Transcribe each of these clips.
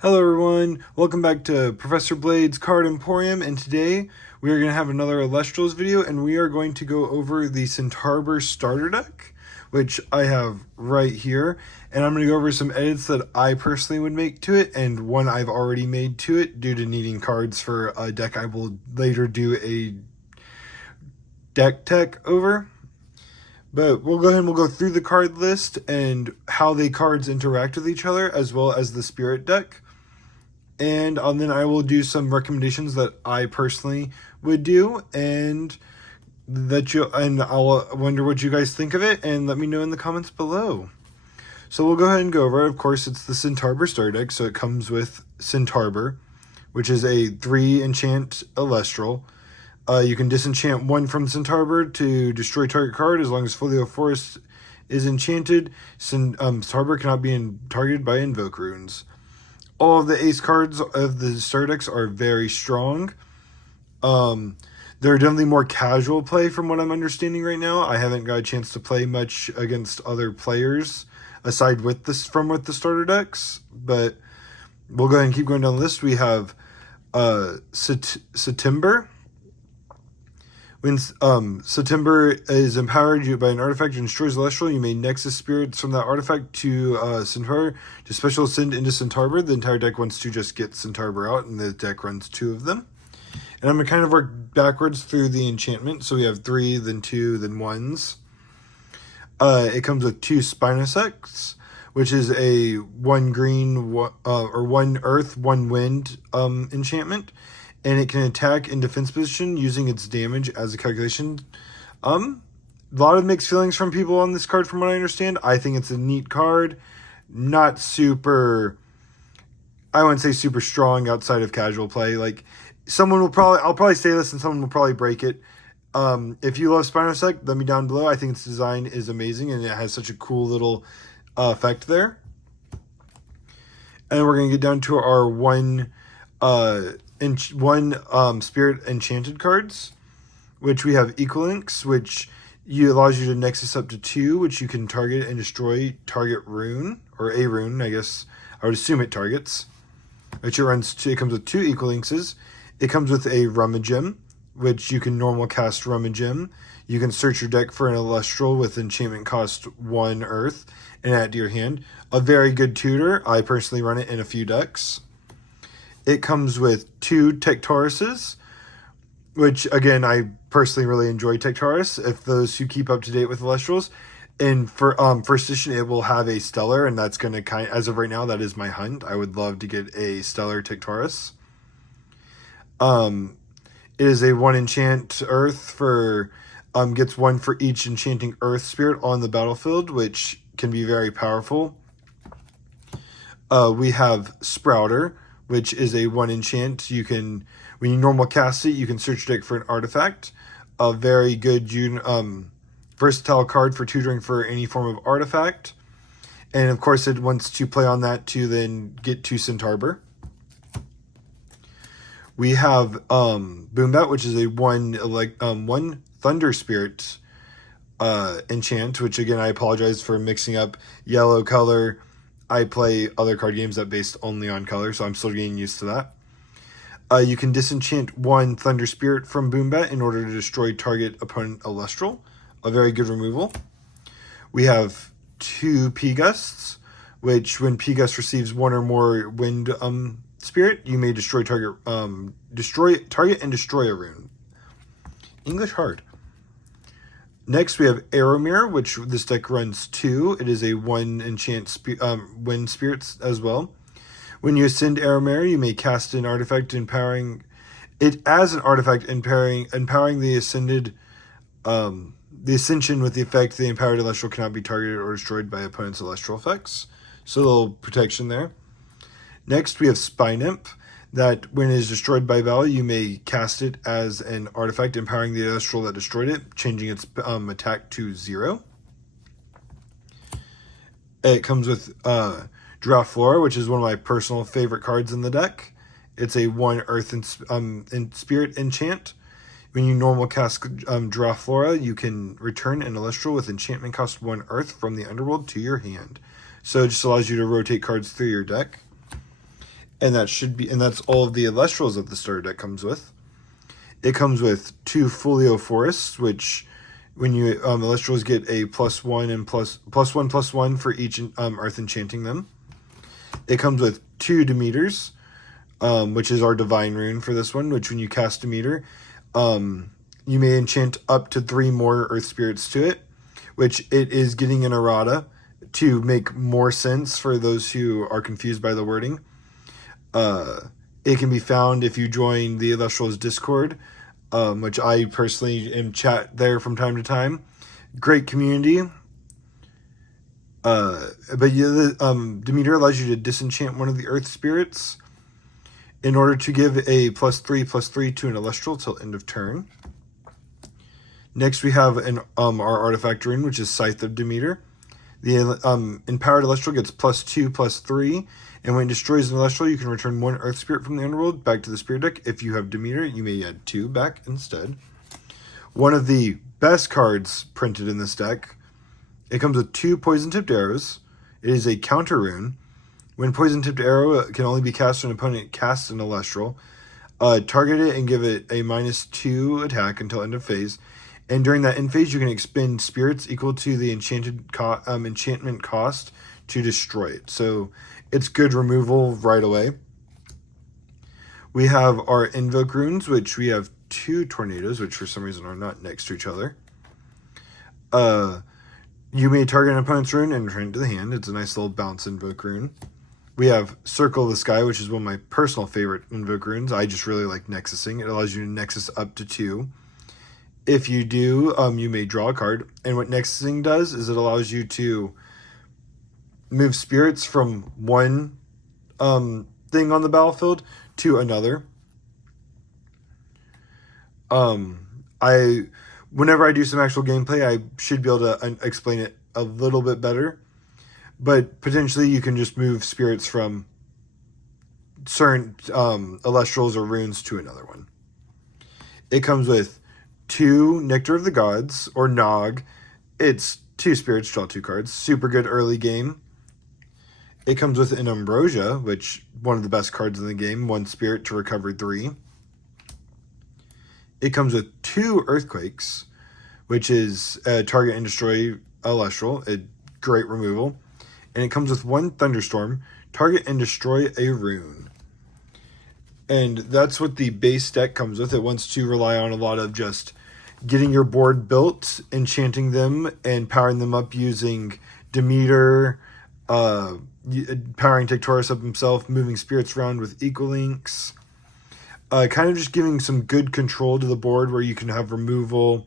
Hello everyone, welcome back to Professor Blade's Card Emporium, and today we are going to have another Elestrals video, and we are going to go over the Centaurbor Starter Deck, which I have right here, and I'm going to go over some edits that I personally would make to it, and one I've already made to it due to needing cards for a deck I will later do a deck tech over. But we'll go ahead and we'll go through the card list and how the cards interact with each other, as well as the Spirit deck. And then I will do some recommendations that I personally would do, and I'll wonder what you guys think of it, and let me know in the comments below. So we'll go ahead and go over it. Of course, it's the Centaurbor Starter Deck, so it comes with Centaurbor, which is a 3 enchant Elestral. You can disenchant one from Centaurbor to destroy target card as long as Folio Forest is enchanted. Centaurbor cannot be targeted by invoke runes. All of the ace cards of the starter decks are very strong. They're definitely more casual play from what I'm understanding right now. I haven't got a chance to play much against other players aside with the starter decks, but we'll go ahead and keep going down the list. We have Centaurbor. When Centaurbor is empowered by an artifact and destroys Celestial, you may Nexus spirits from that artifact to Centaurbor to special ascend into Centaurbor. The entire deck wants to just get Centaurbor out, and the deck runs 2 of them. And I'm going to kind of work backwards through the enchantment. So we have 3, then 2, then 1s. It comes with 2 Spinosects, which is a 1 green or 1 earth, 1 wind enchantment. And it can attack in defense position using its damage as a calculation. A lot of mixed feelings from people on this card from what I understand. I think it's a neat card. Not super, I wouldn't say super strong outside of casual play. Like, I'll probably say this and someone will probably break it. If you love Spinosect, let me down below. I think its design is amazing and it has such a cool little effect there. And we're going to get down to our one Spirit Enchanted cards, which we have Equilinks, which allows you to Nexus up to 2, which you can target and destroy target rune, or a rune, I guess. I would assume it targets. Which it comes with 2 Equilinkses. It comes with a Rummagem, which you can normal cast Rummagem. You can search your deck for an Elestral with enchantment cost 1 earth and add it to your hand. A very good tutor. I personally run it in a few decks. It comes with 2 Tectauruses, which, again, I personally really enjoy Tectaurus. If those who keep up to date with Elestrals. And for first edition, it will have a Stellar, and that's going to as of right now, that is my hunt. I would love to get a Stellar Tectaurus. It is a 1 enchant Earth for, gets 1 for each enchanting Earth Spirit on the battlefield, which can be very powerful. We have Sprouter, which is a 1 enchant. When you normal cast it, you can search your deck for an artifact. A very good versatile card for tutoring for any form of artifact. And of course, it wants to play on that to then get to Centaurbor. We have Boombat, which is a 1 Thunder Spirit enchant, which, again, I apologize for mixing up yellow color. I play other card games that based only on color, so I'm still getting used to that. You can disenchant 1 Thunder Spirit from Boombat in order to destroy target opponent Elestral. A very good removal. We have 2 P-Gusts, which when P-Gust receives 1 or more Wind Spirit, you may destroy target and destroy a rune. English hard. Next, we have Arrow Mirror, which this deck runs 2. It is a 1 enchant Wind Spirits as well. When you ascend Arrow Mirror, you may cast an artifact empowering it as an artifact, empowering the ascended, the ascension with the effect the empowered Elestral cannot be targeted or destroyed by opponent's Elestral effects. So a little protection there. Next, we have Spy Nymph, that when it is destroyed by value, you may cast it as an artifact, empowering the Elestral that destroyed it, changing its attack to 0. It comes with Draft Flora, which is one of my personal favorite cards in the deck. It's a 1 Earth and Spirit enchant. When you normal cast Draft Flora, you can return an Elestral with enchantment cost 1 Earth from the Underworld to your hand. So it just allows you to rotate cards through your deck. And that's all of the Elestrals that the starter deck comes with. It comes with 2 Folio Forests, which when you Elestrals get a +1 and +1/+1 for each Earth enchanting them. It comes with 2 Demeters, which is our Divine Rune for this one, which when you cast Demeter, you may enchant up to 3 more Earth Spirits to it, which it is getting an errata to make more sense for those who are confused by the wording. It can be found if you join the Elestrals Discord, which I personally am chat there from time to time. Great community. But yeah, Demeter allows you to disenchant one of the Earth Spirits in order to give a +3/+3 to an Elestral till end of turn. Next we have our Artifact Rune, which is Scythe of Demeter. The Empowered Elestral gets +2/+3, and when it destroys an Elestral, you can return 1 Earth Spirit from the Underworld back to the Spirit deck. If you have Demeter, you may add 2 back instead. One of the best cards printed in this deck. It comes with 2 Poison Tipped Arrows. It is a counter rune. When Poison Tipped Arrow can only be cast when an opponent casts an Elestral, target it and give it a -2 attack until end of phase. And during that end phase, you can expend spirits equal to the enchantment cost to destroy it. So it's good removal right away. We have our Invoke Runes, which we have 2 Tornadoes, which for some reason are not next to each other. You may target an opponent's rune and return it to the hand. It's a nice little bounce Invoke Rune. We have Circle of the Sky, which is one of my personal favorite Invoke Runes. I just really like Nexusing. It allows you to Nexus up to 2. If you do, you may draw a card. And what Nexusing does is it allows you to move spirits from one thing on the battlefield to another. Whenever I do some actual gameplay, I should be able to explain it a little bit better. But potentially you can just move spirits from certain Elestrals or runes to another one. It comes with 2 Nectar of the Gods, or Nog. It's 2 spirits, draw 2 cards. Super good early game. It comes with an Ambrosia, which one of the best cards in the game. 1 spirit to recover 3. It comes with 2 Earthquakes, which is target and destroy Elestral. A great removal. And it comes with 1 Thunderstorm, target and destroy a rune. And that's what the base deck comes with. It wants to rely on a lot of just getting your board built, enchanting them, and powering them up using Demeter, powering Tectorus up himself, moving spirits around with Equal Links. Kind of just giving some good control to the board where you can have removal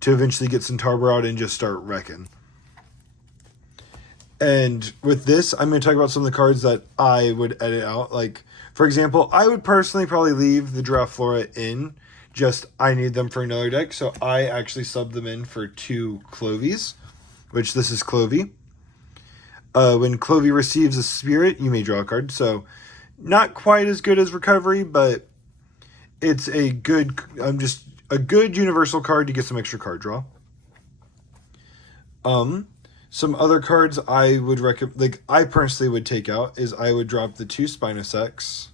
to eventually get Centaurbor out and just start wrecking. And with this, I'm going to talk about some of the cards that I would edit out. Like, for example, I would personally probably leave the Giraffe Flora in. Just, I need them for another deck. So I actually subbed them in for 2 Clovies, which this is Clovey. When Clovey receives a spirit, you may draw a card. So not quite as good as Recovery, but it's a good, just a good universal card to get some extra card draw. Some other cards I would recommend, like I personally would take out, is I would drop the 2 Spinosex.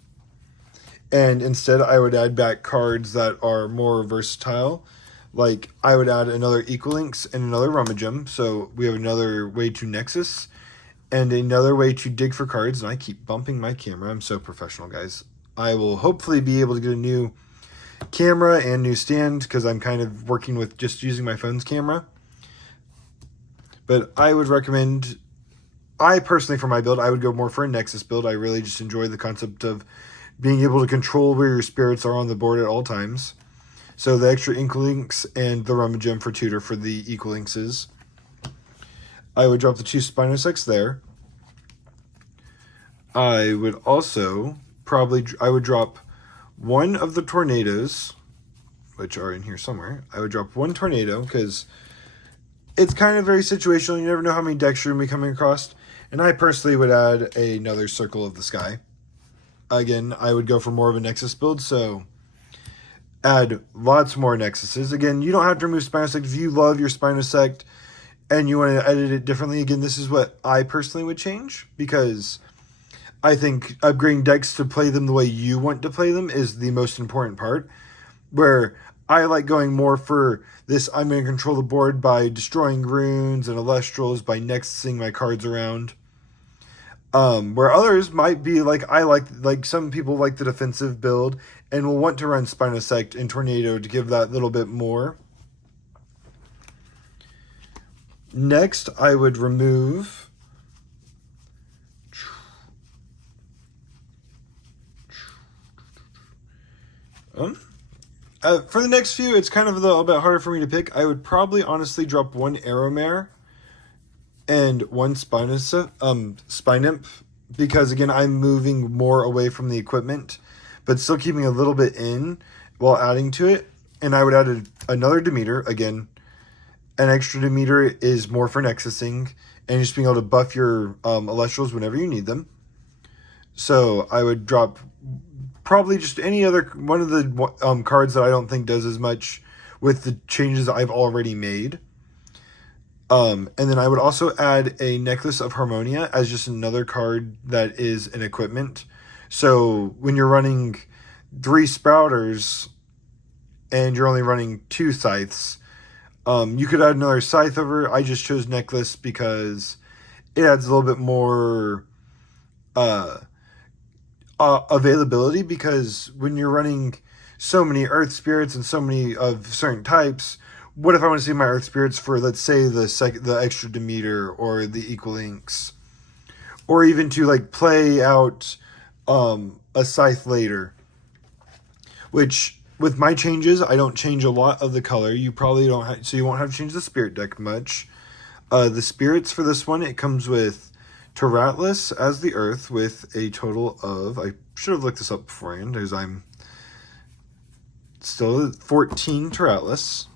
And instead I would add back cards that are more versatile. Like I would add another Equal Links and another Rummagem. So we have another way to Nexus and another way to dig for cards. And I keep bumping my camera. I'm so professional, guys. I will hopefully be able to get a new camera and new stand because I'm kind of working with just using my phone's camera. But I would recommend, I personally for my build, I would go more for a Nexus build. I really just enjoy the concept of being able to control where your spirits are on the board at all times. So the extra Equal Links and the Rummagem for tutor for the Equal Linkses. I would drop the 2 Spinosex there. I would also I would drop 1 of the Tornadoes, which are in here somewhere. I would drop 1 Tornado because it's kind of very situational. You never know how many decks you're going to be coming across. And I personally would add another Circle of the Sky. Again, I would go for more of a Nexus build, so add lots more Nexuses. Again, you don't have to remove Spinosect. If you love your Spinosect and you want to edit it differently, again, this is what I personally would change, because I think upgrading decks to play them the way you want to play them is the most important part. Where I like going more for this, I'm going to control the board by destroying runes and Elestrals, by nexusing my cards around. Where others might be like, I like some people like the defensive build and will want to run Spinosect and Tornado to give that little bit more. Next, I would remove for the next few, it's kind of a little bit harder for me to pick. I would probably honestly drop one Arrowmare and one Spinimp, because again, I'm moving more away from the equipment, but still keeping a little bit in while adding to it. And I would add another Demeter. Again, an extra Demeter is more for nexusing and just being able to buff your Elestrals whenever you need them. So I would drop probably just any other one of the cards that I don't think does as much with the changes I've already made. And then I would also add a Necklace of Harmonia as just another card that is an equipment. So when you're running 3 Sprouters and you're only running 2 Scythes, you could add another Scythe over. I just chose Necklace because it adds a little bit more availability, because when you're running so many Earth Spirits and so many of certain types, what if I want to see my Earth Spirits for, let's say, the extra Demeter or the Equal Inks, or even to like play out a Scythe later, which with my changes, I don't change a lot of the color. You probably don't have, so you won't have to change the Spirit deck much. The Spirits for this one, it comes with Taratlus as the Earth with a total of, I should have looked this up beforehand as I'm still at 14 Taratlus,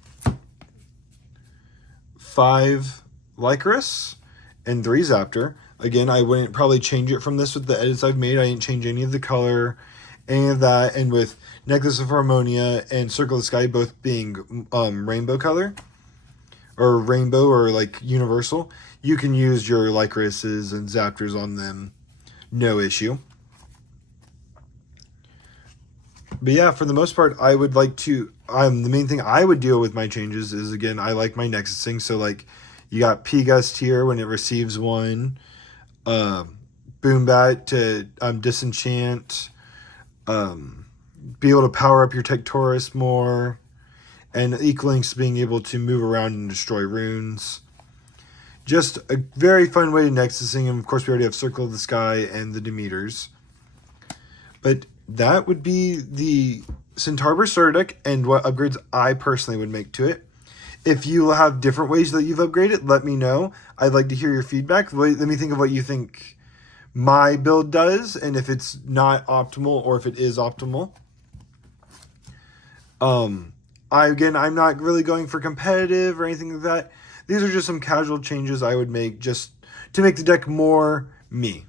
5 Lycoris, and 3 Zaptor. Again, I wouldn't probably change it from this with the edits I've made. I didn't change any of the color, any of that. And with Necklace of Harmonia and Circle of the Sky both being rainbow color, or rainbow, or like universal, you can use your Lycorises and Zaptors on them, no issue. But yeah, for the most part, I would like to, the main thing I would deal with my changes is, again, I like my nexusing. So like, you got P-Gust here when it receives one, Boombat to disenchant, be able to power up your Tectorus more, and Equalinks being able to move around and destroy runes. Just a very fun way to nexusing, and of course we already have Circle of the Sky and the Demeters. But that would be the Centaurbor Starter Deck and what upgrades I personally would make to it. If you have different ways that you've upgraded, let me know. I'd like to hear your feedback. Let me think of what you think my build does, and if it's not optimal or if it is optimal. I'm not really going for competitive or anything like that. These are just some casual changes I would make just to make the deck more me.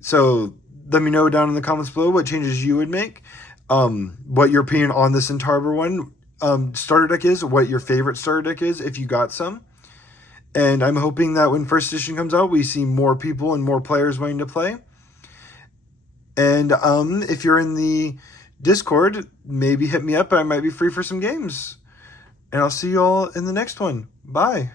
So let me know down in the comments below what changes you would make, what your opinion on the Centaurbor one starter deck is, what your favorite starter deck is if you got some. And I'm hoping that when first edition comes out, we see more people and more players wanting to play. And if you're in the Discord, maybe hit me up. I might be free for some games. And I'll see you all in the next one. Bye.